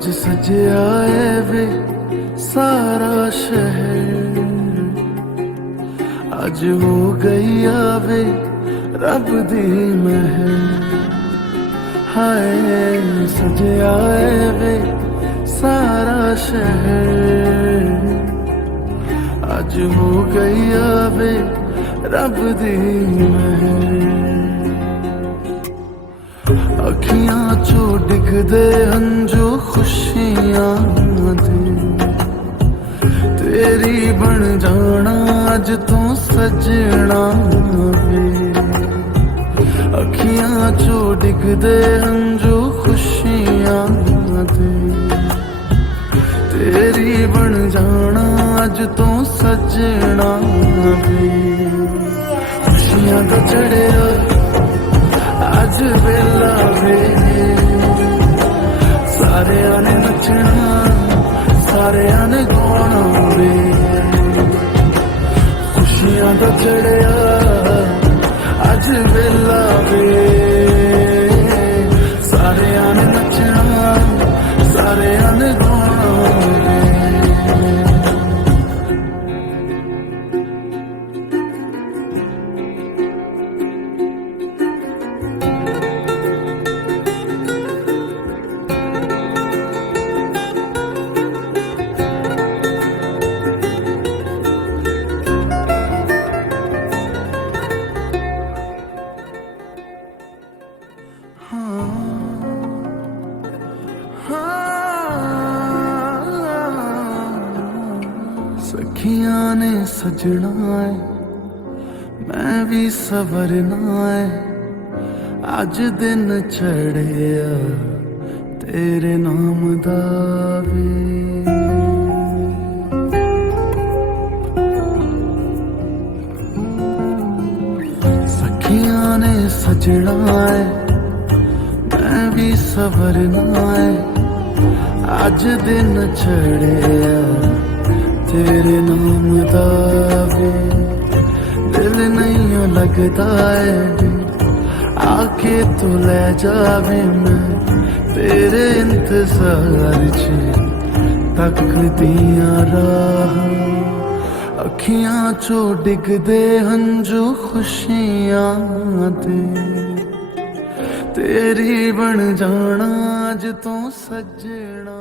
आज सजया है वे सारा शहर, आज हो गई आवे रब दी महर। हाय सजया है वे सारा शहर, आज हो गई आवे रब दी महर। अखियां चो डिगदे हंजू खुशियां दे, तेरी बन जाना अज तो सजना वे। अखियां चो डिगदे हंजू खुशियां दे, तेरी बन जाना अज तो सजना वे। खुशियां दा चढ़िया अज वेला वे, सारे ने नचना सारे ने गाना वे। खुशियां दा चढ़िया अज वेला वे, सारे ने नचना सारे ने गाना वे। सखियां ने सजना है मैं भी सवरना है, अज दिन चढ़िया तेरे नाम दा वे। सखियां ने सजना है मैं भी सवरना है, अज दिन चढ़िया तेरे नाम दा वे। दिल नहीं लगता है आके तू ले जावे, मैं तेरे इंतजार च तकदियां राह। अखियां चो डिगदे हंजू खुशियां दे, तेरी बन जाना अज तो सजना।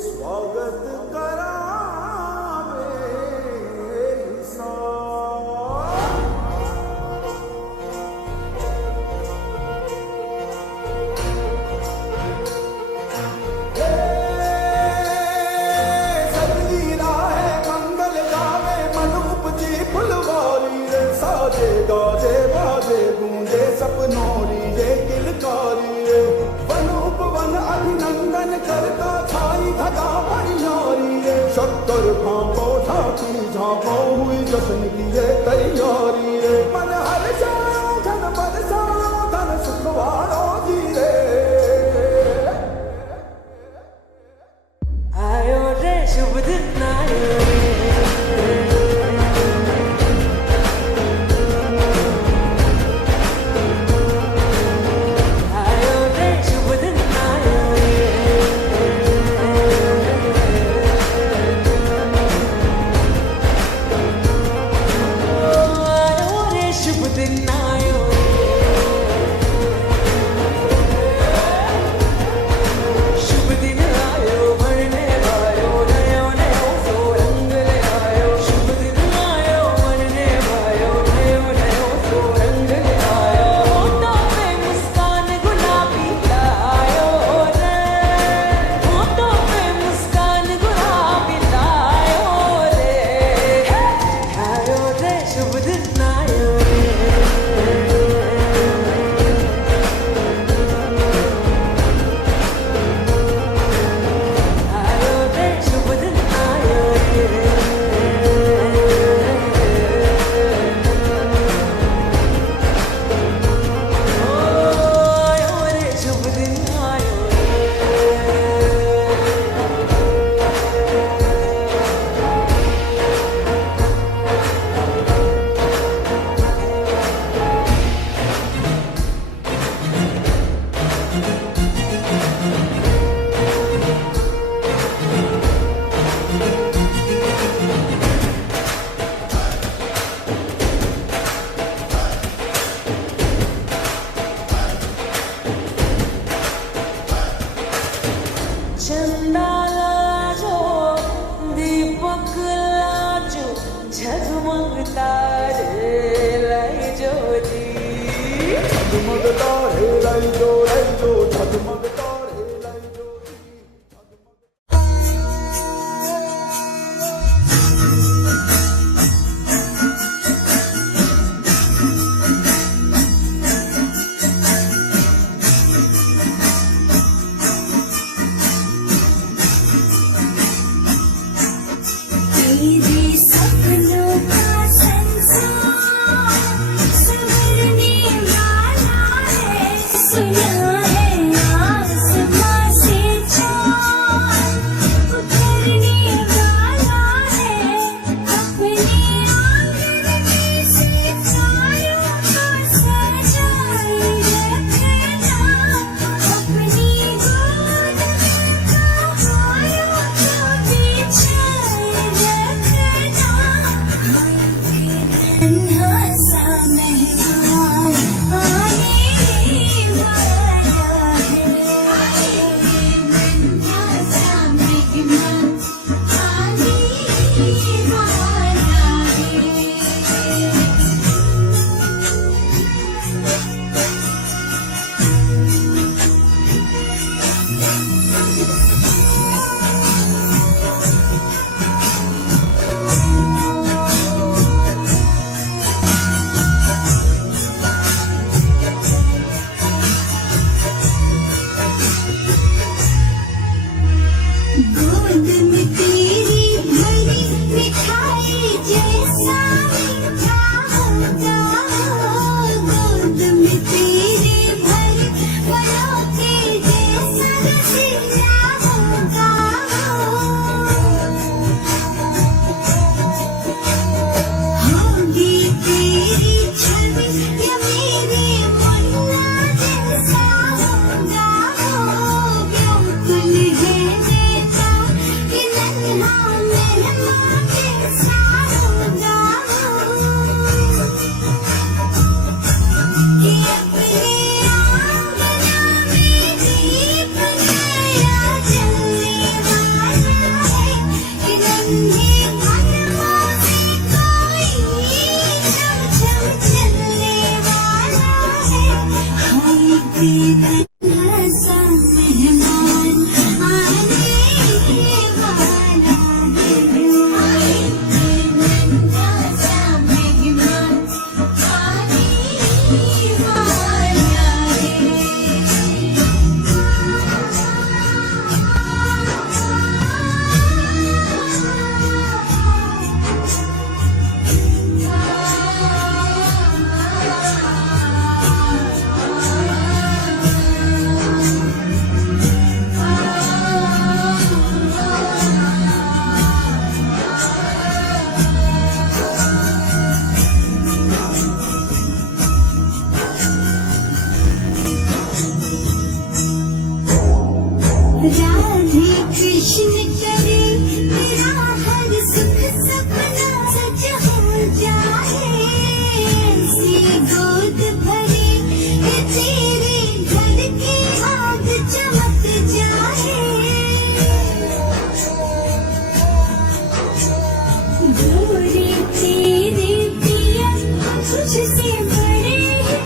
स्वागत करा सदगीरा है मंगल गावे मनूप जी फुलवारी रे। साजे गाजे बाजे गूंजे सपनोरी ये किलकारी रे। वनूप वन अभिनंदन करता छाई धगा बड़ी नारी रे। शक्कर भांपो झांकी झांपो हुई जश्न की ये तैयारी रे। मन हर जाओ धन बरसाओ धन सुखवारो जी रे। आयो रे शुभ दिन आयो रे, ઝગમગ તારે લઈ જો ઝગમગ તારે લઈ જો तेरे सपनों का संसार संवरने वाला है सुना है आसमां से चाँद उतरने वाला है अपने आंगन में से तारों को सजाए रखना अपनी गोद में कहानियों को बिछाए रखना तन्हा सा मेहमान आने वाला है तन्हा सा मेहमान आने वाला गोद में तेरी भरी मिठाई जैसा मीठा होगा गोद में तेरी भरी फलों के जैसा रसीला होगा होगी तेरी छवि या मेरे मुन्ना जैसा होगा बिल्कुल है नेता कि नन्हा मेहमान जैसा होगा कि अपने आंगना में दीप नया जलने वाला है कि नन्हे कदमों से कोई झमझम चलने वाला है हाय तन्हा सा मेहमान आने वाला है हाय तन्हा सा मेहमान आने वाला राधे कृष्ण करे तेरा हर सुख सपना सच हो जाए ऐसी गोद भरे ये तेरे घर की आग चमक जाए गोरे तेरे पिया तुझसे बड़े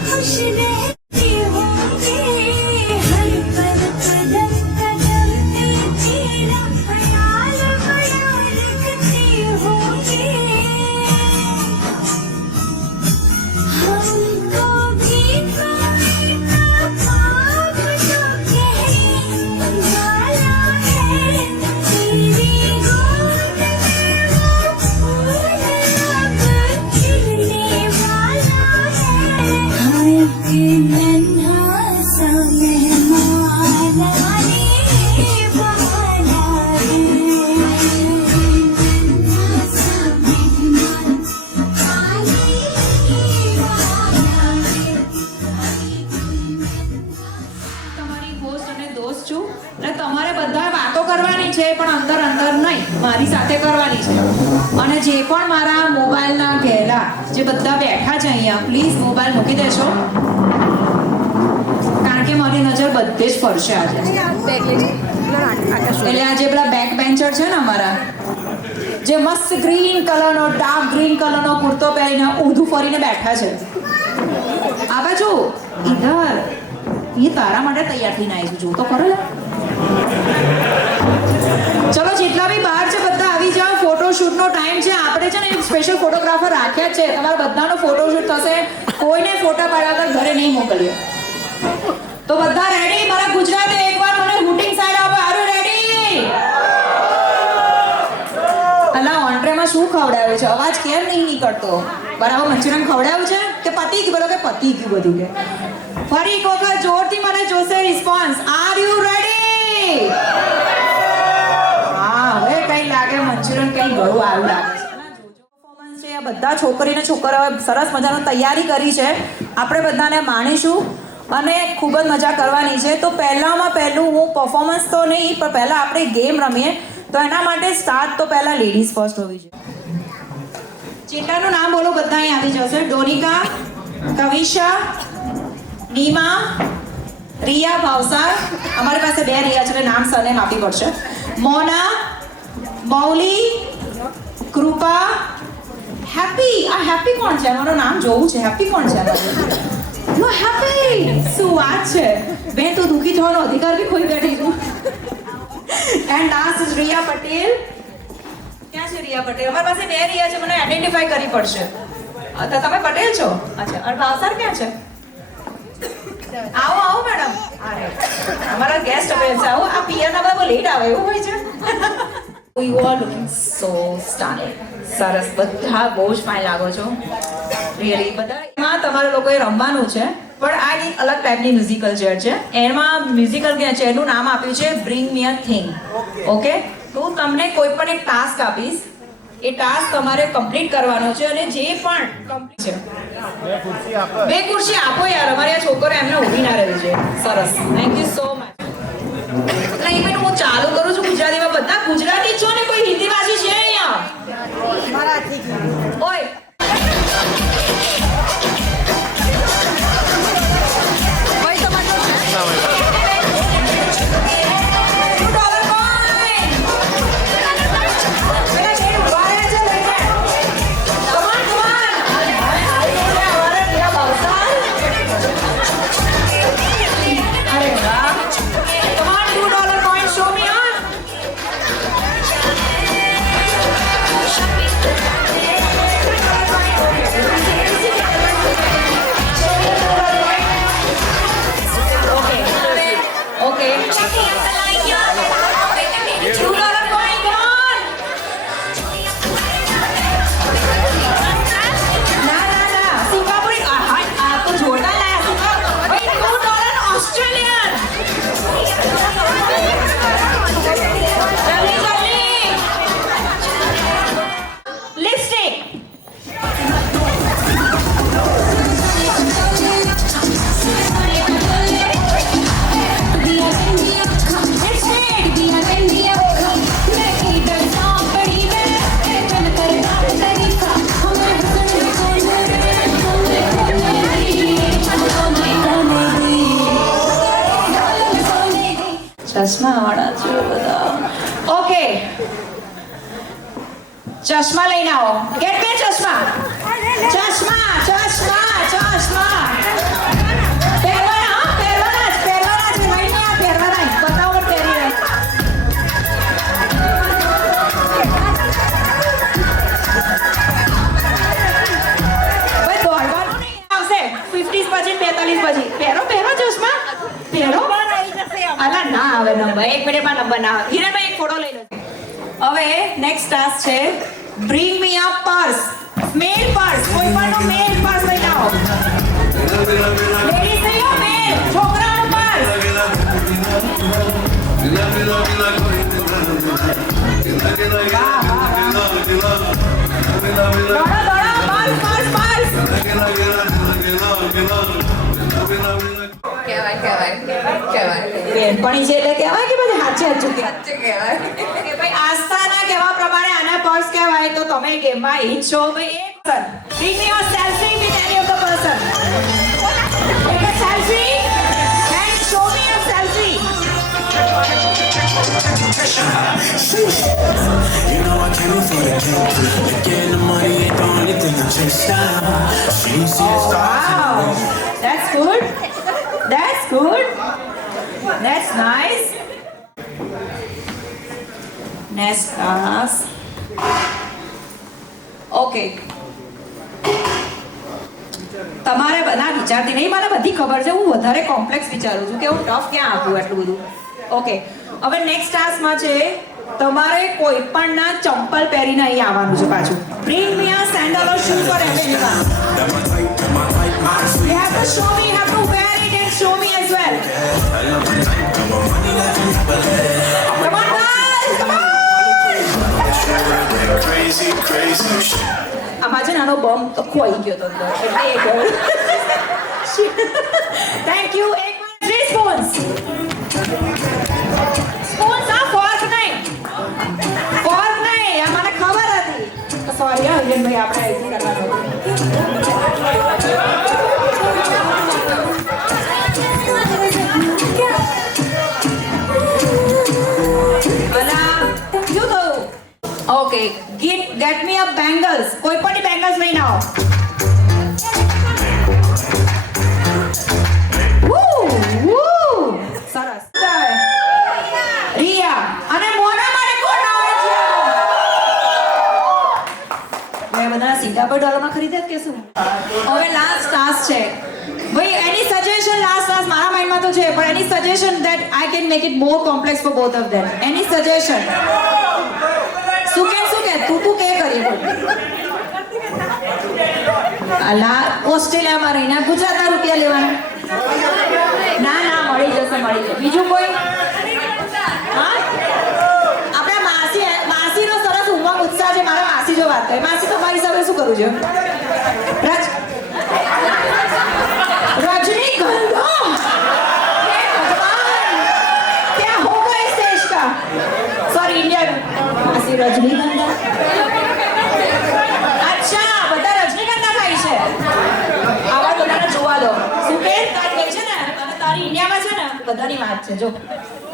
खुश रहते होंगे हर पल कदम कदम पे तेरा ख्याल बड़ा रखते होंगे हमको भी कोई का ख्वाब तो कहने वाला है तेरी गोद में वो फूल अब खिलने वाला है हाय कि नन्हा सा मेहमान आने वाला है नन्हा सा मेहमान आने वाला है તમારી હોસ્ટ અને દોસ્ત છું એટલે તમારે બધા વાતો કરવાની છે પણ અંદર અંદર નહીં મારી સાથે કરવાની છે અને જે પણ મારા મોબાઈલના ઘેરા જે બધા બેઠા છે અહીંયા પ્લીઝ મોબાઈલ મૂકી દેશો કારણ કે મારી નજર બધે જ ફરશે આજે એટલે આ જે પેલા બેક બેન્ચર છે ને અમારા જે મસ્ત ગ્રીન કલરનો ડાર્ક ગ્રીન કલરનો કુર્તો પહેરીને ઊંધું ફરીને બેઠા છે આ બાજુ ઇધર એ તારા માટે તૈયાર થઈને આવી છું જો તો ખરો લે ચલો જેટલા બી બહાર છે બધા આવી જાઓ ફોટોશૂટનો ટાઈમ છે આપણે છે ને એક સ્પેશિયલ ફોટોગ્રાફર રાખ્યા જ છે તમારા બધાનો ફોટોશૂટ થશે કોઈને ફોટા પાડ્યા વગર ઘરે નહીં મોકલીએ તો બધા રેડી મારા ગુજરાતે એકવાર મને હુટિંગ સાઈડ આપો આર રેડી અલા ઓન્ટ્રેમાં શું ખવડાવ્યું છે અવાજ કેમ નહીં નીકળતો બરાબર મંચુરિયન ખવડાવ્યું છે કે પતી ગયું બોલો કે પતી ગયું બધું કે ફરી એક વખત જોરથી મને જોશે રિસ્પોન્સ આર યુ રેડી હા હવે કઈ લાગે મંચુરિયન કઈ ગળું આવ્યું લાગે છે પરફોર્મન્સ છે આ બધા છોકરીને છોકરાઓએ સરસ મજાની તૈયારી કરી છે આપણે બધાને માણીશું અને ખૂબ જ મજા કરવાની છે તો પહેલામાં પહેલું હું પરફોર્મન્સ તો નહીં પણ પહેલાં આપણે ગેમ રમીએ તો એના માટે સ્ટાર્ટ તો પહેલાં લેડીઝ ફર્સ્ટ હોવી જોઈએ જેટલાનું નામ બોલો બધા અહીં આવી જશે ડોનિકા કવિશા નીમા રિયા ભાવસાર અમારી પાસે 2 રિયા છે એટલે નામ સરનેમ આપવી પડશે મોના મૌલી કૃપા હેપી આ હેપી કોણ છે મારું નામ જોવું છે હેપી કોણ છે નો હેપી શું વાત છે બેન તો દુઃખી થવાનો અધિકાર બી ખોઈ બેઠી છું and last is Riya Patel ક્યાં છે રિયા પટેલ અમારી પાસે 2 રિયા છે મને આઈડેન્ટિફાઈ કરવી પડશે તો તમે પટેલ છો અચ્છા અને ભાવસાર ક્યાં છે આવો આવો મેડમ અરે અમારા ગેસ્ટ અપેલ છે આવો આ પિયરના બધા બહુ લેટ આવે એવું હોય છે યુ આર લુકિંગ સો સ્ટાનિંગ સરસ બધા બહુ જ ફાઇન લાગો છો રિયલી બધા એમાં તમારે લોકોએ રમવાનું છે પણ આ એક અલગ ટાઈપની મ્યુઝિકલ ચેર છે એમાં મ્યુઝિકલ ચેરનું નામ આપ્યું છે બ્રિંગ મી અ થિંગ ઓકે તો હું તમને કોઈ પણ એક ટાસ્ક આપીશ એ ટાસ્ક તમારે કમ્પ્લીટ કરવાનો છે અને જે પણ કમ્પ્લીટ છે 2 ખુરશી આપો યાર અમારી આ છોકરો એમને ઊભી ના રહેવી છે સરસ થેન્ક યુ સો મચ એટલે ઇવન હું ચાલુ કરું છું ગુજરાતીમાં બધા ગુજરાતી છો ને કોઈ હિન્દી ભાષી છે અહીંયા મરાઠી ઓય ચશ્મા વાળા છે બધા ઓકે ચશ્મા લઈને આવો ગેટ મે ચશ્મા ચશ્મા ચશ્મા ચશ્મા પહેરવાના પહેરવાના જ લઈને આ પહેરવાના બતાવો પહેરી રહી ભાઈ દોડવાનું નહીં આવશે 50s પછી 45 પછી પહેરો ચશ્મા પહેરો અલા ના આવે નંબર 1 મિનિટમાં નંબર ના આવે હિરેનભાઈ એક ફોટો લઈ લો હવે નેક્સ્ટ ટાસ્ક છે બ્રિંગ મી અ પર્સ મેલ પર્સ કોઈ પણ મેલ પર્સ લઈને આવો લેડીઝ લઈ આવો મેલ છોકરાનું પર્સ બેનપણી છે એટલે કહેવાય કે પછી હાચે કહેવાય કે ભાઈ આસ્થાના કહેવા પ્રમાણે આના પર્સ કહેવાય તો તમે ગેમમાં ઈ છો ભાઈ એક person take your selfie with any of the person take a selfie and show me your selfie You know I came for the king. Again, the money ain't the only thing I chase down. She see the stars. Wow, that's good. That's nice. Next task. Okay. તમારે બધા વિચારતી નહીં, મને બધી ખબર છે, હું વધારે કોમ્પ્લેક્સ વિચારું છું કે હું ટફ ક્યાં આપું એટલું બધું. ઓકે, હવે નેક્સ્ટ ટાસ્કમાં છે તમારે કોઈ પણ ના ચંપલ પહેરીને અહીં આવવાનું છે પાછું. Bring me a sandal or shoe for everyone. You have to show me, you have to wear it and show me as well. Come on guys, come on. Crazy, crazy shit. આમાં છે નાનો બોમ્બ તો ખોઈ ગયો તો અંદર. એટલે એ ગયો. Thank you. એક વાર 3 spoons. Spoons આ fork નહીં. Fork નહીં. આ મને ખબર હતી. સોરી હા વિરેનભાઈ, આપણે એસી કરવાનું Okay, get me a bangles. કોઈ પણ બેંગલ્સ લઈને આવો. Woo! સરસ. રિયા અને મોના માટે કોણ આવે છે? મેં બધા સિંગાપોર ડોલરમાં ખરીદ્યા કે શું? હવે લાસ્ટ ટાસ્ક છે. ભાઈ એની સજેશન લાસ્ટ ટાસ્ક મારા માઇન્ડમાં તો છે, પણ એની suggestion that I can make it more complex for both of them. એની સજેશન શું કે તું કે કરી બોલ. અલા ઓસ્ટ્રેલિયામાં રહીને ગુજરાતના રૂપિયા લેવાના? ના મળી જશે. બીજું કોઈ? હા, આપણા માસીનો સરસ ઉમંગ ઉત્સાહ છે. મારા માસી જો વાત કરે. માસી તમારી સાથે શું કરું છે? रजनीगंधा क्या होगा इस देश का? सॉरी इंडिया ऐसी रजनीगंधा. अच्छा બધા રજનીગંધા ખાય છે. આવા બધાને જોવા દો. સુકેત તારી છે ને અને તારી ઇન્ડિયામાં છે ને બધાની વાત છે. જો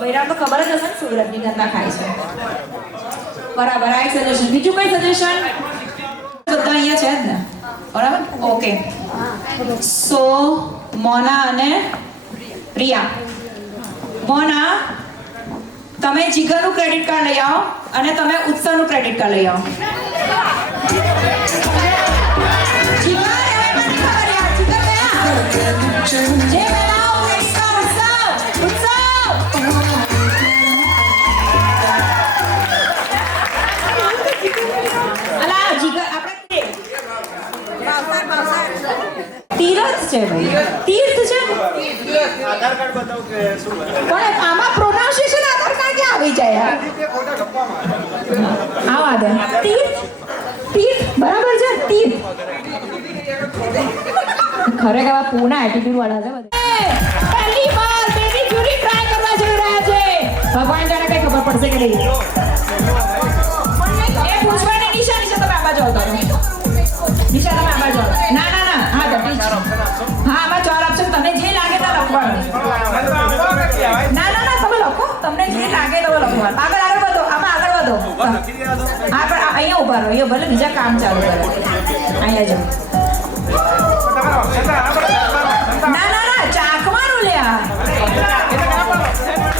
બૈરામ તો ખબર જ હશે ને શું રજનીગંધા ખાય છે. બરાબર. આ એક સજેશન. બીજું કઈ સજેશન? બધા અહીંયા છે જ ને, બરાબર? ઓકે, સો મોના અને રિયા. મોના, તમે જીગરનું ક્રેડિટ કાર્ડ લઈ આવો અને તમે ઉત્સવનું ક્રેડિટ કાર્ડ લઈ આવો. જીગર જે લાવો ક્રેડિટ કાર્ડ. અલા જીગર આપણે તીરથ છે ભાઈ, તીર્થ છે. આધાર કાર્ડ બતાવો કે શું પણ આમાં પ્રોનાઉન્સિએશન આધાર કાર્ડ ક્યાં આવી જાય? આવા દે. તીર્થ બરાબર છે. તીર્થ ખરેખર આ પૂના એટીટ્યુડ વાળા છે બધા. પહેલી વાર બેબી બ્યુટી ટ્રાય કરવા જઈ રહ્યા છે. ભગવાન જાણે કઈ ખબર પડશે કે નહીં. એ પૂછવાની નિશા તમે આવા જાઓ તો. નિશા તમે આવા જાઓ. ના હા આમાં 4 ઓપ્શન. તમને જે લાગે તે લખવાનું. ના તમે લખો. તમને જે લાગે તે લખવાનું. આગળ વધો. આમાં આગળ વધો. આગળ અહીંયા ઉભા રહો. અહીંયા ભલે બીજા કામ ચાલુ કરે. અહીંયા જાઓ. ના ચાખવાનું લે.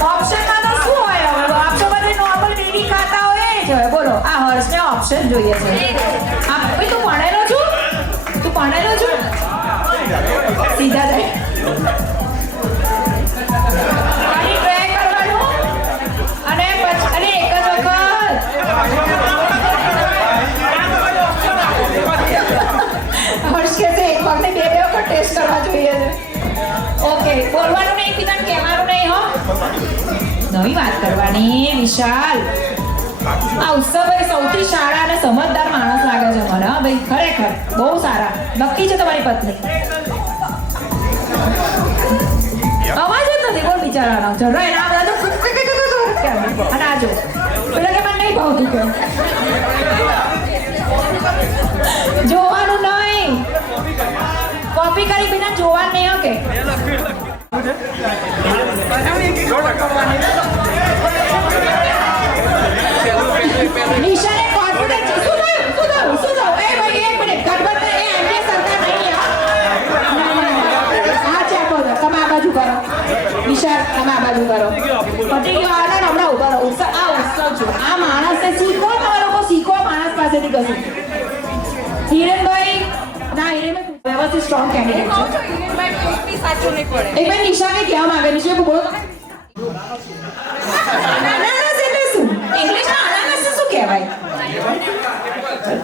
ઓપ્શનમાં તો શું હોય? ઓપ્શન બધી નોર્મલ બેબી ખાતા હોય એ જ હોય. બોલો આ હર્ષને ઓપ્શન જોઈએ છે. ભાઈ તું ભણેલો છું? સીધા જાય. ખાલી ટ્રાય કરવાનું અને પછી એક જ વખત. હર્ષ કે છે એક વખત 2 વખત ટેસ્ટ કરવા જોઈએ છે. ઓકે, બોલવાનું નહીં, બીજાને કહેવાનું નહીં. હો, નવી વાત કરવાની. વિશાલ, આ ઉત્સવભાઈ સૌથી સારા અને સમજદાર માણસ લાગે છે મને. હા ભાઈ, ખરેખર બહુ સારા. નક્કી છે તમારી પત્ની. અવાજ જ નથી બોલ બિચારાનો. જરા એના બધા તો અને આજો પેલા કે મને નહીં ભાવતું કે જોવાનું નહીં. કોપી કરી બીના જોવાનું નહીં. ઓકે, નિશાને કોન્ફિડન્સ શું થયું? એ ભાઈ એક મિનિટ. ગડબડ એ એમની સરકાર નહીં. હા ચેક કરો. તમે આ બાજુ કરો. નિશા તમે આ બાજુ ચાલુ કરો. પતી ગયો. આ ના હમણાં ઉભા રહો. આ ઉત્સવ છે. આ માણસને શીખો, તમે લોકો શીખો માણસ પાસેથી કશું. હિરેનભાઈ, ના હિરેનભાઈ વ્યવસ્થિત સ્ટ્રોંગ કેન્ડિડેટ છે. એક ભાઈ નિશાને કહેવા માંગે નિશા બોલો તમે. અનાનસ એટલે શું? ઇંગ્લિશમાં અનાનસ શું કહેવાય?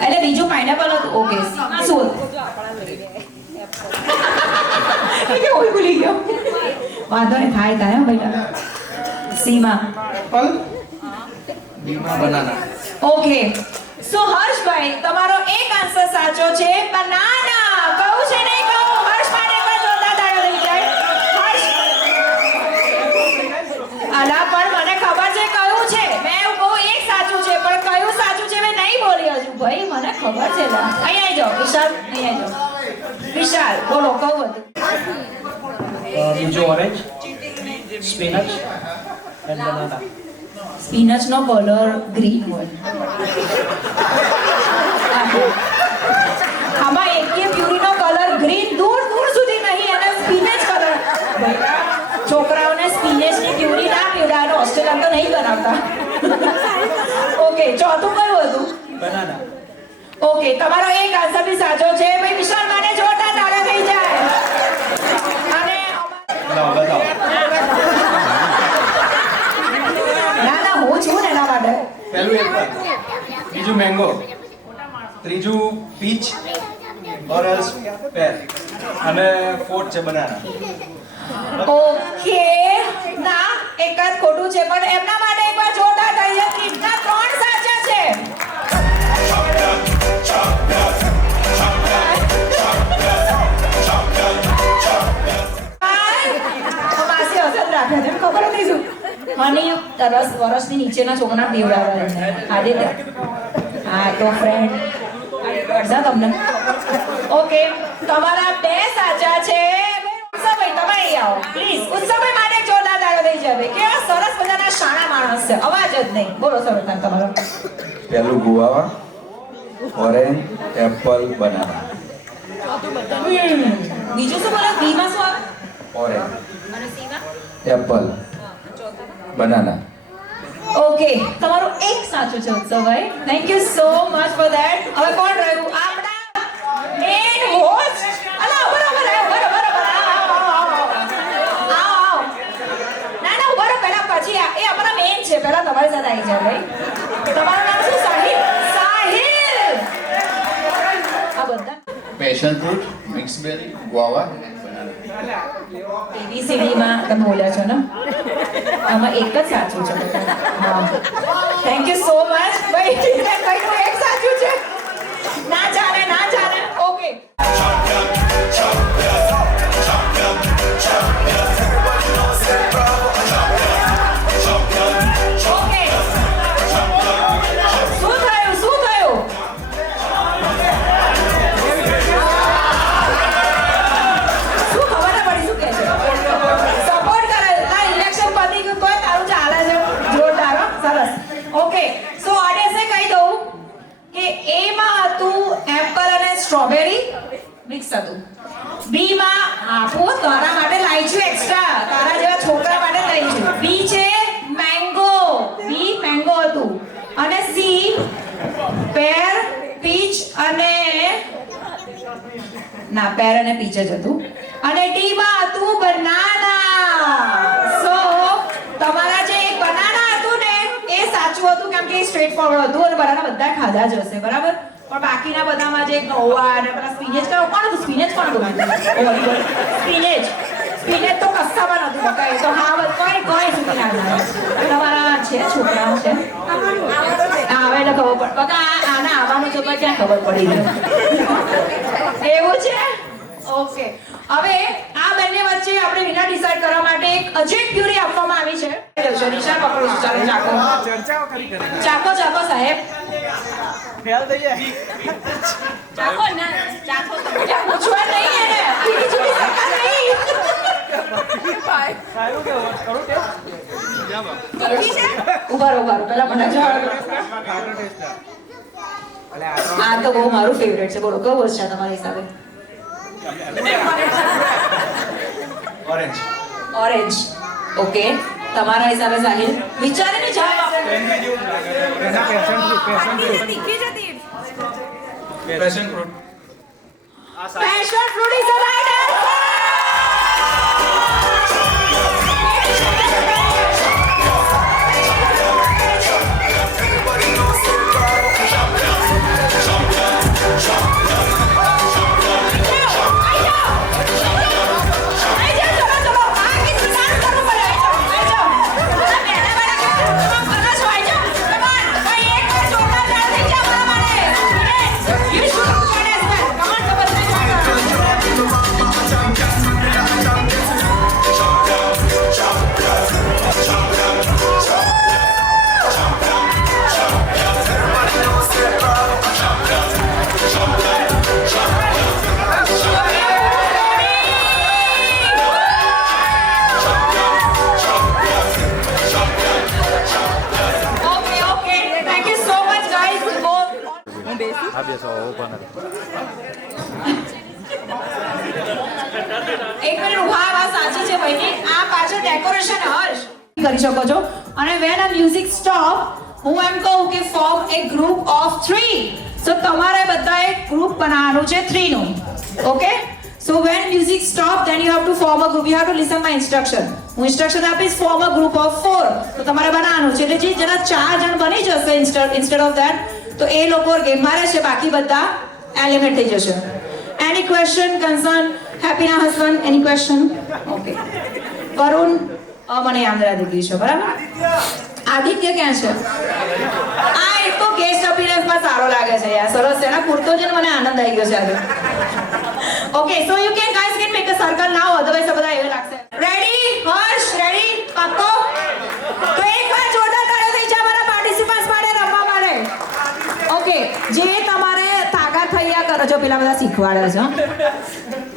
એટલે બીજું પાઇનેપલ હતું. ઓકે, શું કે ઓય ભૂલી ગયો. વાંધો નહીં, થાય થાય બેટા. સીમા બનાના. ઓકે, સો હર્ષભાઈ તમારો એક આન્સર સાચો છે. બનાના. કહું છે નહીં કહું? હર્ષ માટે પણ જોરદાર તાળીઓ થઈ જાય. હર્ષ અલા પણ મને ખબર છે કયું છે. મેં એવું કહું એક સાચું છે પણ કયું સાચું છે મેં નહીં બોલી હજુ. ભાઈ મને ખબર છે. લા અહીંયા આવી જાઓ વિશાલ, અહીંયા આવી જાઓ. વિશાલ બોલો કહું હતું. બીજું orange, spinach and banana. Spinach નો કલર ગ્રીન હોય. આમાં એકે પ્યુરી નો કલર ગ્રીન દૂર દૂર સુધી નહીં અને સ્પિનચ કલર. છોકરાઓને સ્પિનચ ની પ્યુરી ના પીવડાવવાનો હોસ્ટેલ તો નહીં બનાવતા. ઓકે, ચોથું કયું હતું? બનાના. ઓકે, તમારો એક આન્સર બી સાચો છે. ભાઈ વિશાલ માટે જોરદાર તાળીઓ થઈ જાય. અને બતાવો. ના ના હું છું ને એના માટે. પહેલું એપલ, બીજું મેંગો, ત્રીજું પીચ ઓર એલ્સ પેર અને ફોર્થ છે બનાના. ઓકે, ના એક જ ખોટું છે પણ એમના માટે એકવાર જોરદાર થઈ જાય. ત્રીજના 3 સાચા છે. માસી હસત રાખે છે ખબર નથી શું. મને 10 વર્ષની નીચેના છોકરા પીવડાવવા આદિત્ય. હા તો ફ્રેન્ડ પડશે તમને. ઓકે, તમારા 2 સાચા છે. ઉત્સવભાઈ તમે અહીં આવો પ્લીઝ. ઉત્સવભાઈ માટે જોરદાર તાળીઓ થઈ જાય. કેવા સરસ મજાના શાણા માણસ છે. અવાજ જ નહીં. બોલો સરસ તમારો. પહેલું ગુઆવા, ઓરેન્જ, એપલ, બનાના. બીજું શું બોલો? બીમાં શું આવે? ઓરેન્જ, અને સીમાં? Apple, banana. ઓકે, તમારું એક સાચું છે Utsavbhai. Thank you so much for that. હવે કોણ રહ્યું? આપણા મેન હોસ્ટ. અલા બરાબર આવો. ના ના ઉભા રહો પહેલા પછી એ અમારા મેન છે. પહેલા તમારી સાથે આવી જાય ભાઈ. તમારું નામ શું? સાહિલ. સાહિલ આ બધા પેશન ફ્રૂટ, મિક્સ બેરી, ગુઆવા, ABCD માં તમે બોલ્યા છો ને? આમાં એક જ સાચું છે. હા, થેન્ક યુ સો મચ ભાઈ. કઈનું એક સાચું છે. ના ચાલે, ના ચાલે. Okay, okay. શું થયું? શું થયું? શું ખબર ના પડી? શું કહે છે? સપોર્ટ કરે. આ ઇલેક્શન પતી ગયું તોય તારું ચાલે છે. જોરદાર હો. સરસ. ઓકે, સો ઓડિયન્સને કહી દઉં કે A માં હતું એપલ અને સ્ટ્રોબેરી મિક્સ હતું. B માં આપો તારા માટે લાઈચું એક્સ્ટ્રા, તારા જેવા છોકરા માટે લાઈચું. B છે મેંગો. B મેંગો હતું. અને C પેર, પીચ અને ના પેર અને પીચ જ હતું. અને D માં હતું બનાના. સો તમારા જે એક બનાના હતું ને એ સાચું હતું કેમ કે એ સ્ટ્રેટ ફોરવર્ડ હતું અને બનાના બધા ખાધા જ હશે બરાબર. પણ બાકીના બધામાં જે ગોવા અને પેલા સ્પિનેચ કોણ હતું? સ્પિનેચ કોણ હતું? સ્પિનેચ તો કસ્સામાં નતું બકાય. તો હા કોઈ સુધી ના આવે. તમારા છે છોકરાઓ છે આવે એટલે ખબર પડે. બકા આને આવવાનું છે પણ ક્યાં ખબર પડી જાય. એવું છે. ઓકે, હવે આ બંને વચ્ચે આપણે વિનર ડિસાઈડ કરવા માટે એક અજેટ પ્યુરી આપવામાં આવી છે. નિશાન પકડો છો. ચાલો ચાકો. ચાકો ચાકો સાહેબ. ફેલ થઈ જાય. ચાકો ના ચાકો તો પૂછવા નહીં એને. બીજી ચૂડી સરકાર નહીં. સારું કે કરું કે ઉભા રહો પેલા મને જવાબ. આ તો બહુ મારું ફેવરેટ છે. બોલો કયું છે તમારા હિસાબે? ઓરેન્જ. ઓરેન્જ. ઓકે, તમારા હિસાબે સાહિલ વિચારીને જવાબ આપો. Passion fruit. Passion fruit is the right answer. Okay. Thank you so much, guys. Both. એક મિનિટ ઉભા રહો, વાત સાચી છે ભાઈની. આ પાછળ ડેકોરેશન હર્ષ કરી શકો છો. અને when a music stop, હું એમ કહું કે form a group of 3. So તમારે બધા એક ગ્રુપ બનાવવાનું છે 3 નું. Okay? So when music stop, then you have to form a group. You have to listen my instruction. હું instruction આપીશ, form a group of 4. તો તમારે બનાવવાનું છે. એટલે જે જરા 4 જણ બની જશે instead of that, તો એ લોકો ગેમમાં રહેશે, બાકી બધા એલિમેન્ટ થઈ જશે. Any question, concern, happy ના husband? Any question? Okay. Varun મને યાદ દીકરી છે, બરાબર? આદિત્ય ક્યાં છે? આ એ તો ગેસ્ટ અપીયરન્સમાં સારો લાગે છે યાર, સરસ છે ને, પૂરતો જ મને આનંદ આવી ગયો છે આજે. Okay, so you guys can make a circle now, otherwise બધા એવું લાગશે. Ready? હર્ષ, ready? પાક્કો? તો એકવાર જોરદાર તાળીઓ થઈ જાય મારા પાર્ટિસિપન્ટ્સ માટે રમવા માટે. Okay, જે તમારે તાકાત થયા કરો છો, પેલા બધા શીખવાડે છે.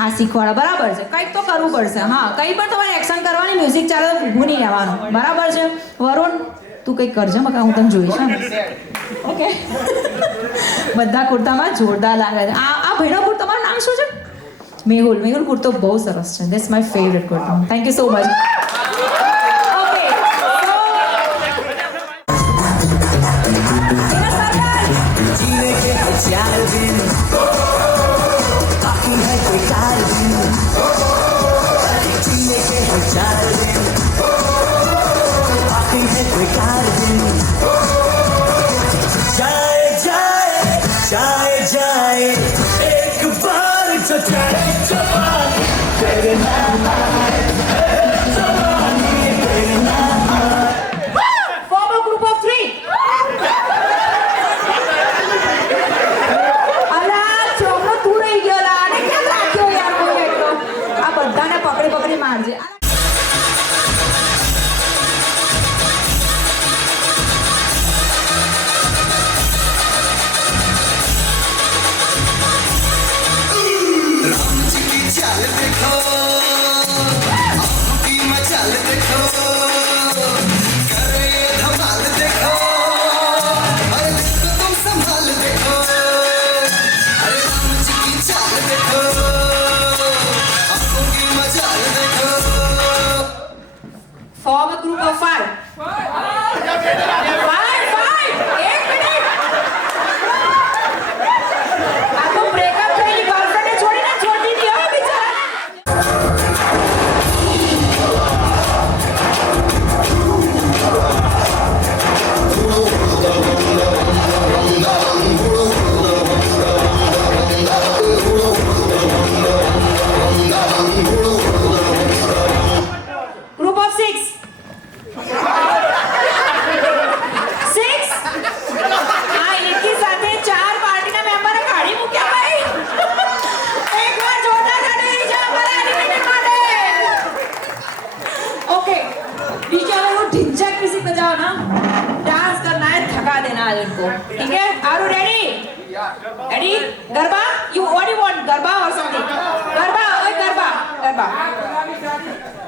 આ શીખવાડે, બરાબર છે. કંઈક તો કરવું પડશે. હા, કંઈ પણ તમારે એક્શન કરવાની, મ્યુઝિક ચાલે તો ઊભું નહીં રહેવાનું, બરાબર છે? વરુણ, તું કંઈક કરજે, મકા હું તને જોઈશ. ઓકે. બધા કુર્તામાં જોરદાર લાગે છે. આ ભાઈનો કુર્તો, તમારું નામ શું છે? મેહુલ કુર્તો બહુ સરસ છે. ધેટ્સ માય ફેવરેટ કુર્તો. Thank you so much. Okay, form a group of 3. અલા, ચોકનો તું રહી ગયો લા. આને કેમ રાખ્યો યાર કોઈ એટલો? આ બધાને પકડી મારજે. चाल देखो आपकी मचाल देखो करे ये धमाल देखो अरे देखो तुम संभाल देखो अरे राम जी की चाल देखो आपकी मचाल देखो. Form a group of 5. 5. એક મિનિટ. આ તો બ્રેકઅપ થયેલી ગર્લફ્રેન્ડને છોડી દીધી હો બિચારા. Group of 6. 6. આ એકી સાથે 4 પાર્ટીના મેમ્બરને કાઢી મૂક્યા ભાઈ. એકવાર જોરદાર તાળી થઈ જાય અમારા એલિમેન્ટ માટે. ओके, डीजे में वो ढिंचैक म्यूजिक बजाओ ना, डांस करना है, थका देना है उनको. ठीक है? Are you ready? Ready? Garba? You what do you want? Garba or something? Garba, ओए garba.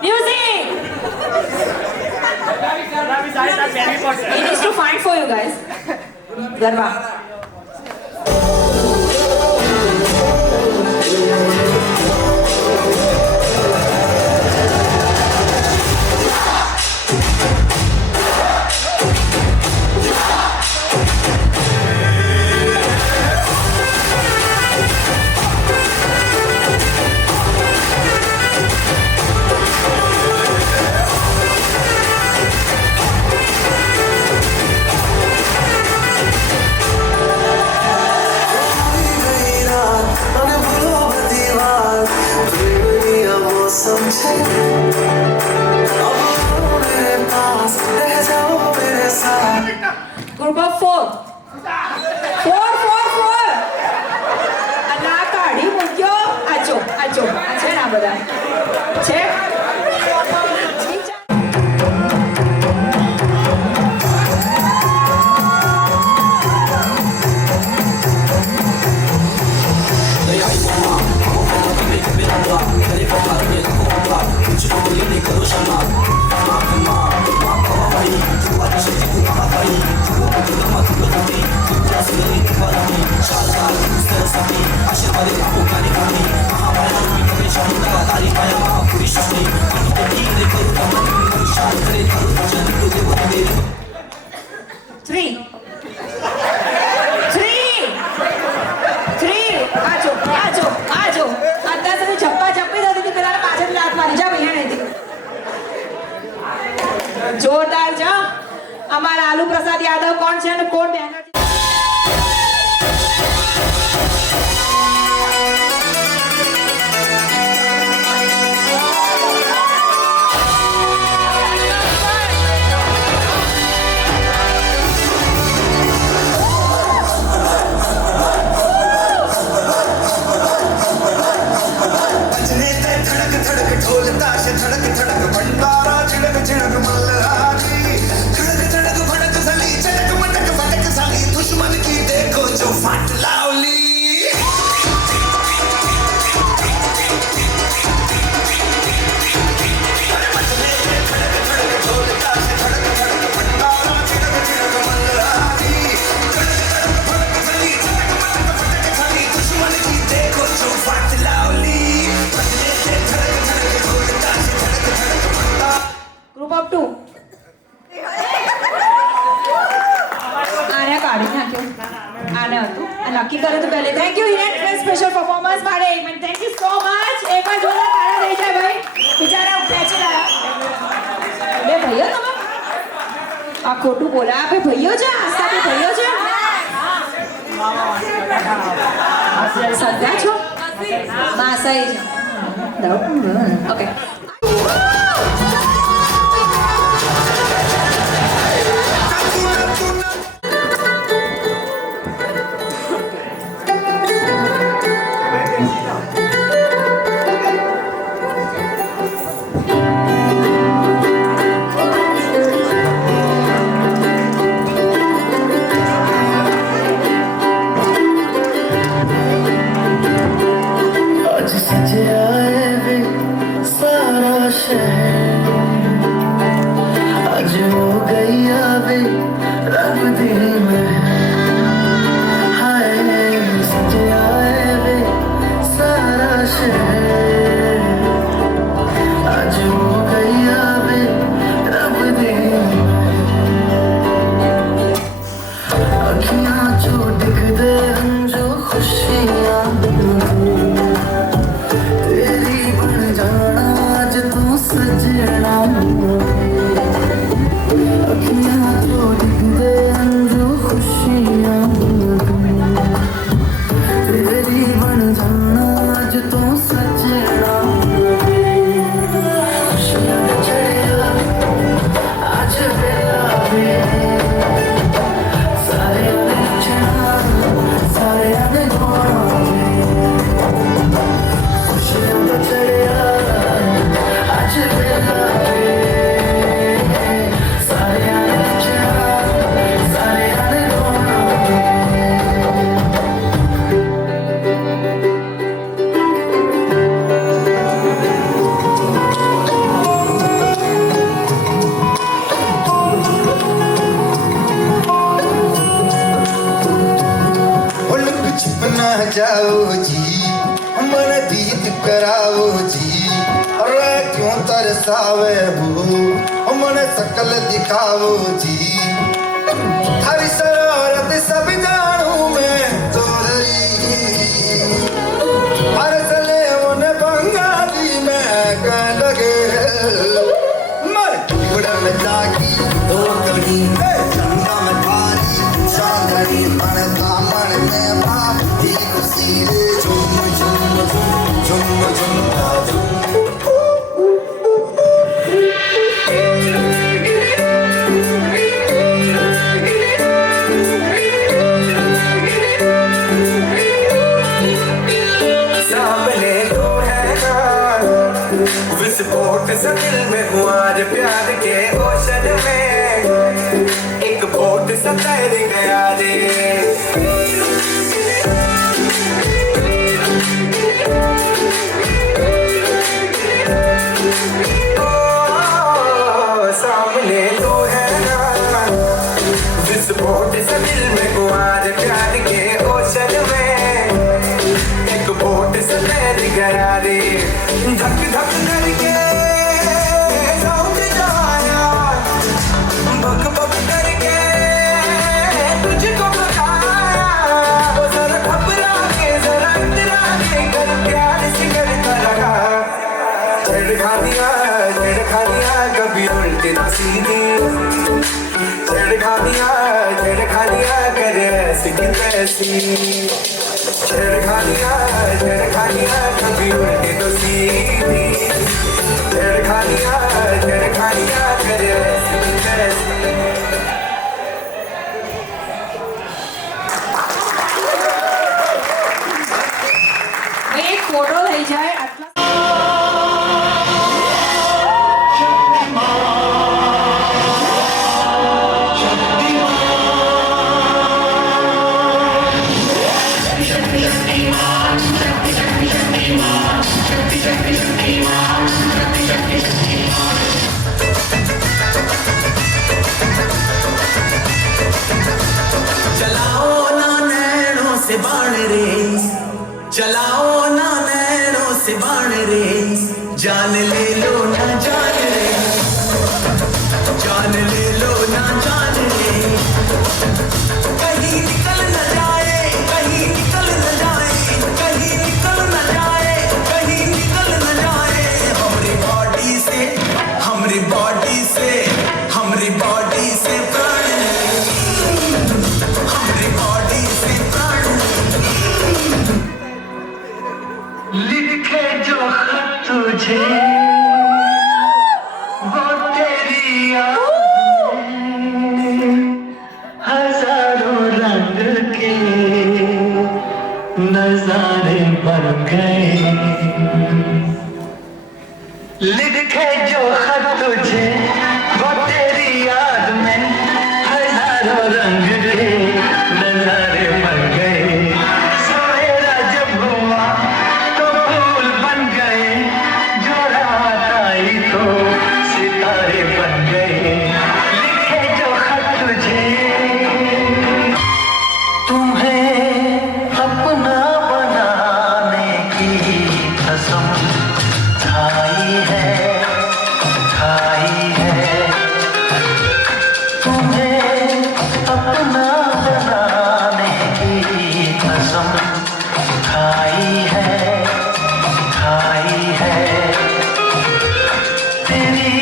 Music. It is too fine for you guys. Garba. બધા છે. Three. આજો અત્યાર સુધી છપ્પા છપ્પી થતી હતી, પેલા પાછળ લાત મારી જા ભૈયા હતી. જોરદાર છે. અમારા આલુ પ્રસાદ યાદવ કોણ છે અને કોણ બેનર છે? Group of two. આને કાઢી નાખ્યો. આને હતું. આ નક્કી કરે તો પહેલે. Thank you Hiren friend special performance માટે. Thank you so much. એકવાર જોરદાર તાળા થઈ જાય ભાઈ. બિચારા ખેંચી લાયા. બે ભાઈઓ તમે? આ ખોટું બોલા. આપે ભાઈઓ છે? આસ્થા બે ભાઈઓ છે? સદ્યા છો? માસાઈ છો. ઓકે. जाओ जी मन दीद कराओ जी अरे क्यों तरसावे हो मन सकल दिखाओ जी हरी शरारत सब जानू मैं तोरी हर सले उन बंगाली में कह लगे मर उड़न जागी दो कड़ी चंदा में थारी चांदनी मन दामन में बाप दी खुशी रे झुम झुम झुम झुम झुम झुम सा दिल में हुआ आज प्यार के ओशन में, एक बोट सा तैर गया रे। सामने तो है ना, जिस बोट से दिल में हुआ आज प्यार के ओशन में, एक बोट से तैर गया रे। धक धक करके साउंड जाया, बक बक करके तुझको बताया। वो जरा घबरा के जरा इतरा के कर प्यार से करता रहा। छेड़खानियाँ कभी उल्टी तो सीधी, छेड़खानियाँ करे ऐसी की तैसी। छेड़खानियाँ कभी उल्टी तो सीधी, छेड़खानियाँ करे ऐसी की तैसी। એક ફોટો થઈ જાય આટલા चलाओ ना नैनों से बाण रे, चलाओ ना नैनों से बाण रे, जान ले लो ना जान रे, जान ले लो ना जान रे। कहीं निकल न जाए, कहीं निकल न जाए, कहीं निकल न जाए, कहीं निकल न जाए। हमारी बॉडी से, हमारी बॉडी से, हमारी बॉडी से प्राण ले, हमारी बॉडी से प्राण लिखे जो खत तुझे, वो तेरी याद में हजारों रंग के नजारे बन गए। लिखे जो खत तुझे, वो तेरी याद में हजारों रंग के नजारे बन गए। सवेरा जब हुआ तो फूल बन गए, जो रात आई तो सितारे बन गए। लिखे जो खत तुझे, तुम्हें अपना बनाने की कसम खाई है, खाई है। तुम्हें अपना बनाने की कसम खाई है, खाई है। तेरी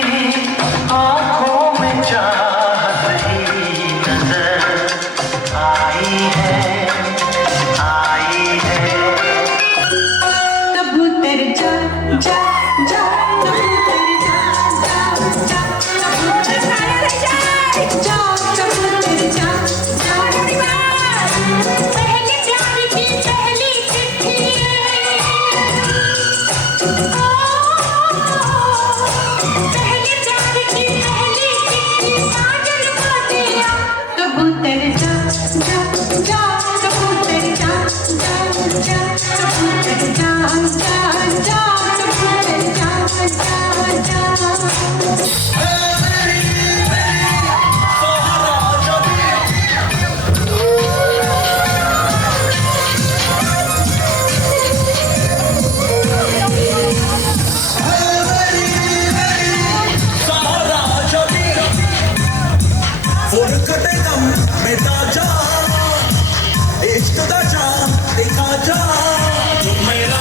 आंखों में चाहत ही नजर आई है, आई है। कबूतर जा जा जा, कबूतर जा जा जा, कबूतर जा जा, कबूतर जा जा जा। पहले प्यार की पहली चिट्ठी, पहले प्यार की पहली चिट्ठी साजन को दिया। कबूतर जा जा जा, कबूतर जा जा जा, कबूतर जा जा जा, कबूतर जा जा जा। इश्क दा जा देखा जा, मेरा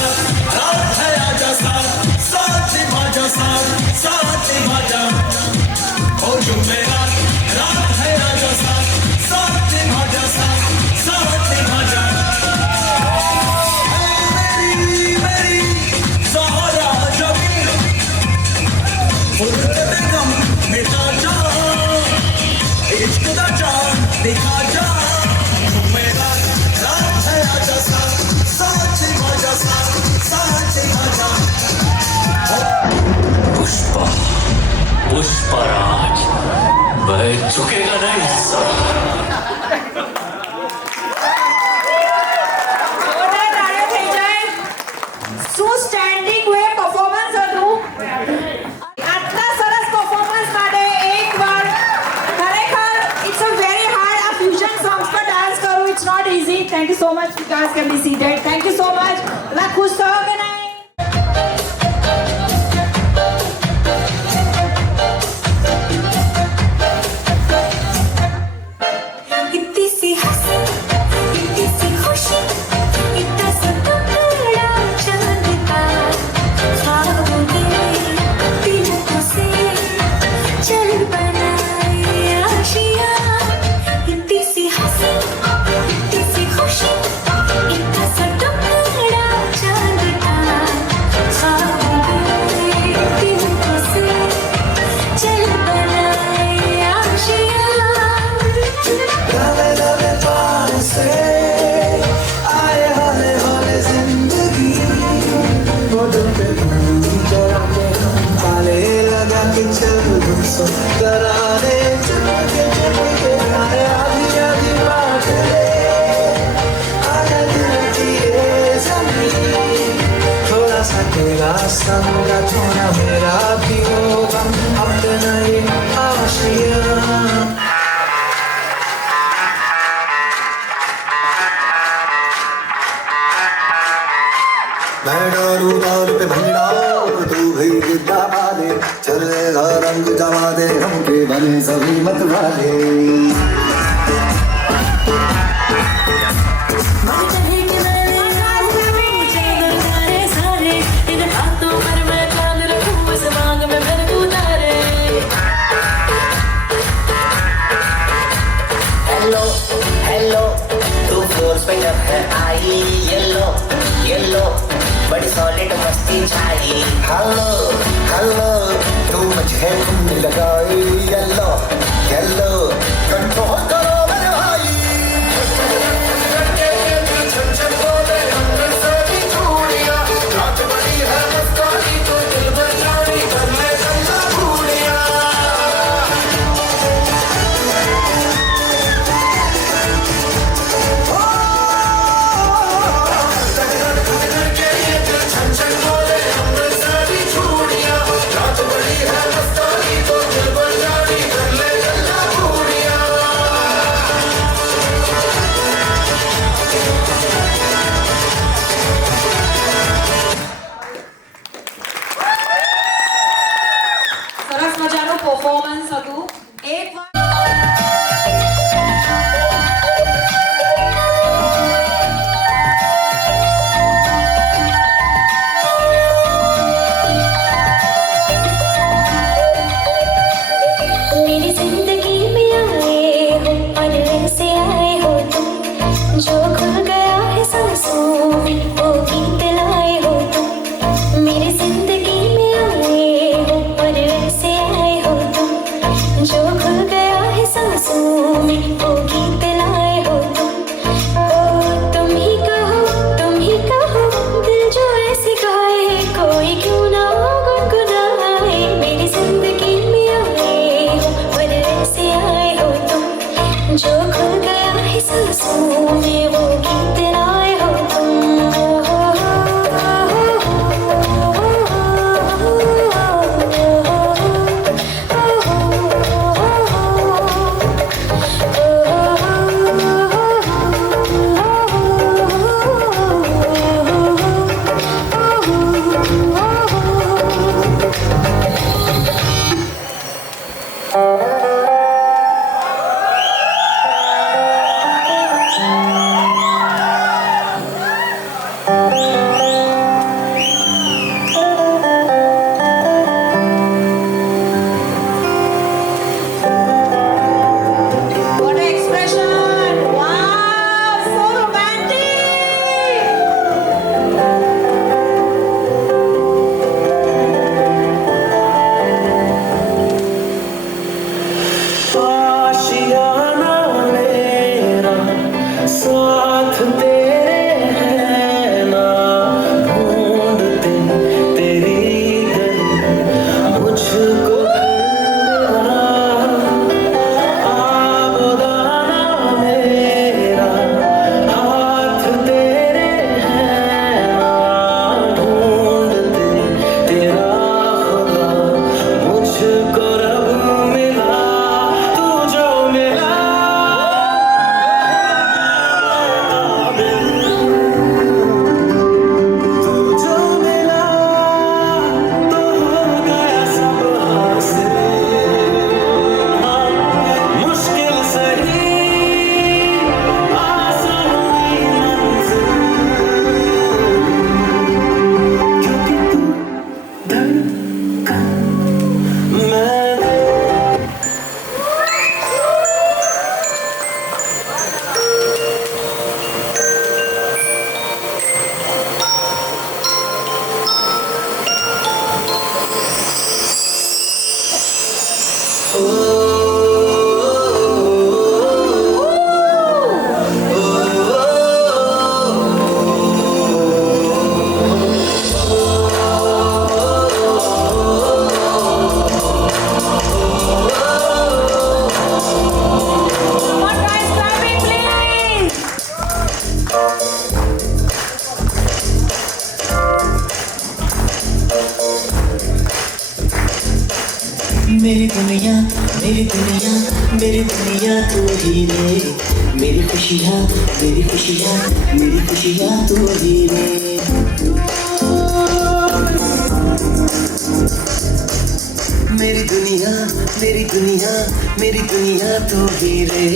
झुकेगा नहीं જોરદાર તાળીઓ થઈ જાય. શું સ્ટેન્ડિંગ વે પરફોર્મન્સ હતું. આટલા સરસ પરફોર્મન્સ માટે એકવાર ખરેખર ઇટ્સ અ વેરી હાર્ડ આ ફ્યુઝન સોંગ્સ પર ડાન્સ કરવું it's not easy. Thank you so much. You guys can be seated. Thank you so much. બધા ખુશ થયો કે નહીં? इतनी सी हंसी इतनी सी खुशी इतना सा टुकड़ा चांद का ख्वाबों के तिलकों से चल बनाए आशियाँ इतनी सी हंसी इतनी सी खुशी इतना सा टुकड़ा चांद का ख्वाबों के तिलकों से चल बनाए आशियाँ लवे लवे पान से आए हौले हौले जिंदगी बॉर्डर पे चढ़ा के ताले लगा के चल सो करारे चमके चमके आए आधी आधी बात ले आजा दिल की ये ज़मीन थोड़ा सा तेरा संगा थोड़ा मेरा भी होगा अपना ये आशियाँ मैं डालू ताल पे भंगड़ा तू भी गिद्दा दे चलेगा रंग जमा दे हमके बने सभी मत वाले हेलो हेलो तू फोर्स पे जब है आई येलो येलो बड़ी सॉलिड मस्ती छाई हेलो हेलो तू मुझे घूम लगाई येलो येलो कंट्रोल करो मेरे भाई रात बड़ी है मस्तानी तो दिल भर जानी कर ले चंदा भूलिया छन छन बोले हम सारी छू मेरी दुनिया मेरी दुनिया मेरी दुनिया तू ही रे मेरी खुशियाँ मेरी खुशियाँ मेरी खुशियाँ तू ही रे मेरी दुनिया मेरी दुनिया मेरी दुनिया तू ही रे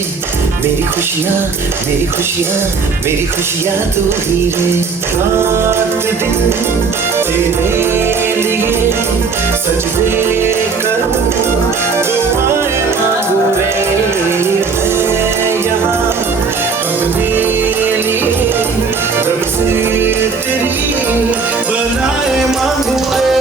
मेरी खुशियाँ मेरी खुशियाँ मेरी खुशियाँ तू ही रे रात दिन तेरे लिए सजदे करूं दुआएं मांगू रे मैं यहाँ अपने लिए रब से तेरी बनाए मांगू रे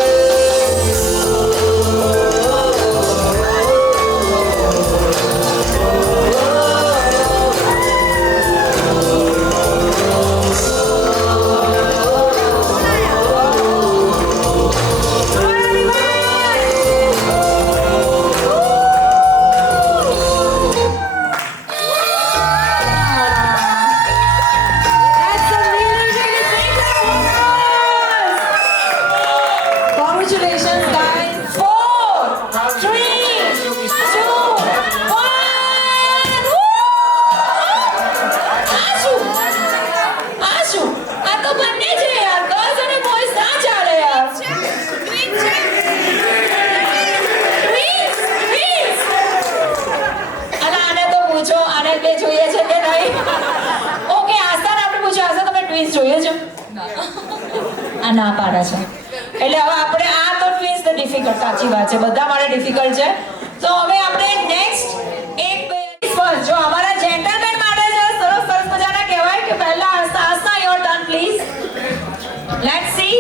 That's amazing. Congratulations, guys. 4, 3, 2, 1. આશુ આ તો બંને છે યાર, ગર્લ્સ અને બોયઝ ના ચાલે યાર. Twins. અને આને તો પૂછો, આને બે જોઈએ છે કે નહીં? ઓકે, આસ્થાને આપણે પૂછો, આસ્થા તમે ટ્વિન્સ જોઈએ છે? આ ના પાડે છે. એટલે હવે આપણે આ તો ટ્વિન્સ તો ડિફિકલ્ટ, સાચી વાત છે, બધા માટે ડિફિકલ્ટ છે. તો હવે આપણે નેક્સ્ટ એક ફર્સ્ટ જો અમારા જેન્ટલમેન માટે છે, સરસ સરસ મજાના કહેવાય કે પહેલા Aastha your turn please. Let's see.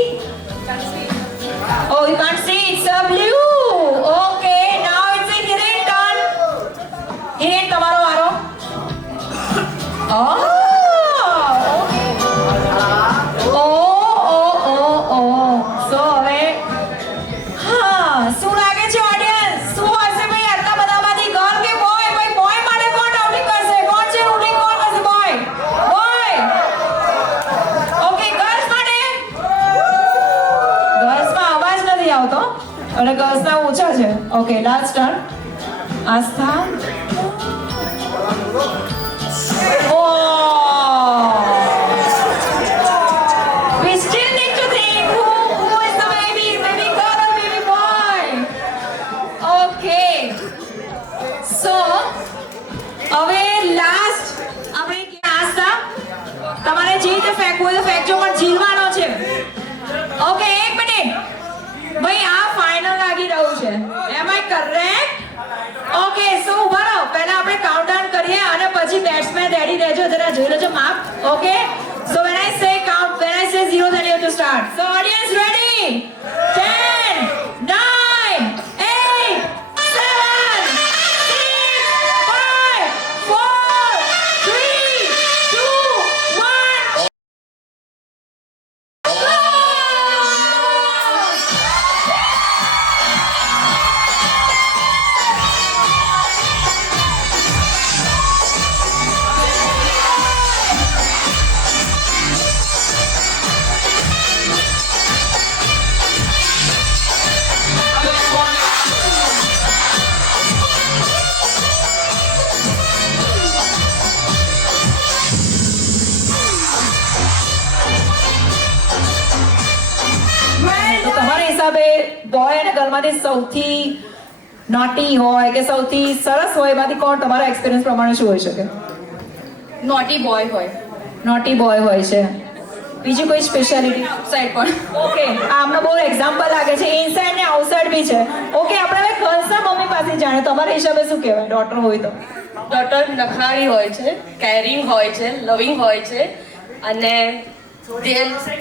Oh, you can't see, it's a blue. Okay, now it's a Hiren turn. Hiren, તમારો વારો. Oh, so હવે શું લાગે છે ઓડિયન્સ? શું હશે ભાઈ આટલા બધામાંથી ગર્લ કે બોય? ભાઈ બોય માટે કોણ રાઉન્ડિંગ કરશે? કોણ છે રાઉન્ડિંગ? કોણ કરશે? બોય. ઓકે, ગર્લ્સ માટે ગર્લ્સમાં અવાજ નથી આવતો અને ગર્લ્સના ઓછા છે. Okay, last turn. Aastha. We still need to think who is the baby girl or baby boy. Okay. So, હવે લાસ્ટ આપણે આસ્થા તમારે જે રીતે ફેંકવું હોય તો ફેંકજો, પણ ઝીલવાનો છે. ઓકે, 1 મિનિટ. ભાઈ આ ફાઇનલ લાગી રહ્યું છે. એમ આઈ કરેક્ટ? ઓકે, સો ઉભા રહો. પહેલા આપણે કાઉન્ટડાઉન કરીએ અને પછી બેટ્સમેન રેડી રહેજો, જરા જોઈ લેજો માપ. ઓકે, સો when I say 0 then you have to start. So audience ready? 10, 9, 8, 7, 6, 5, 4, 3, 2, 1. તો તમારા હિસાબે બોય અને ગર્લમાંથી સૌથી નોટી હોય કે સૌથી સરસ હોય એમાંથી કોણ તમારા એક્સપિરિયન્સ પ્રમાણે શું હોઈ શકે? નોટી બોય હોય. નોટી બોય હોય છે. બીજી કોઈ સ્પેશિયાલિટી? સાઈડ પણ. ઓકે, આમનો બહુ એક્ઝામ્પલ લાગે છે, ઇનસાઇડ ને આઉટસાઇડ બી છે. ઓકે, આપણે હવે ગર્લ્સના મમ્મી પાસે જાણે તમારા હિસાબે શું કહેવાય ડોટર હોય તો? ડોટર નખારી હોય છે, કેરિંગ હોય છે, લવિંગ હોય છે અને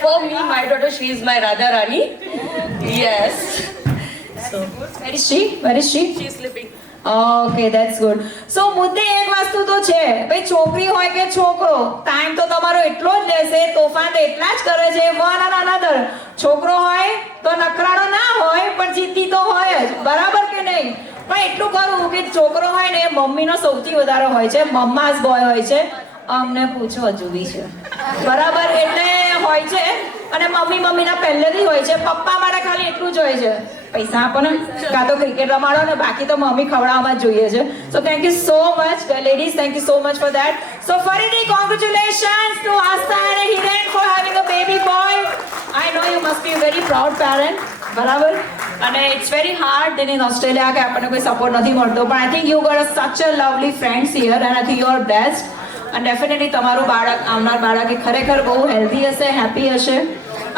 for me my daughter she is my Radha Rani. Yes. So Where is she? she is sleeping. Okay, that's good. So મુદ્દે એક વસ્તુ તો છે ભાઈ, છોકરી હોય કે છોકરો, ટાઈમ તો તમારો એટલો જ લેશે, તોફાન તો એટલા જ કરે છે. વન અને અનધર. છોકરો હોય તો નખરાળો ના હોય પણ જીદ્દી તો હોય જ, બરાબર કે નહીં? પણ એટલું કરું કે છોકરો હોય ને એ મમ્મીનો સૌથી વધારે હોય છે, મમ્માસ બોય હોય છે. અમને પૂછો હજુ બી છે, બરાબર? એટલે હોય છે અને મમ્મીના પહેલેથી હોય છે. પપ્પા માટે ખાલી એટલું જ હોય છે, પૈસા આપો ને, કાં તો ક્રિકેટ રમાડો ને, બાકી તો મમ્મી ખવડાવવામાં જ જોઈએ છે. So thank you so much ladies, thank you so much for that. So ફરીથી કોંગ્રેચ્યુલેશન્સ ટુ આસ્થા અને Hiren for having a baby boy. I know you must be a very proud parent, બરાબર. અને it's very hard in Australia કે આપણને કોઈ સપોર્ટ નથી મળતો, પણ આઈ think you got such a lovely friends here and I think you are best. અને definitely તમારું બાળક, આવનાર બાળક એ ખરેખર બહુ હેલ્ધી હશે, હેપી હશે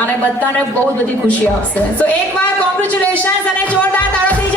અને બધાને બહુ બધી ખુશી આપશે. સો એકવાર કોંગ્રેચ્યુલેશન્સ અને જોરદાર તાળીઓથી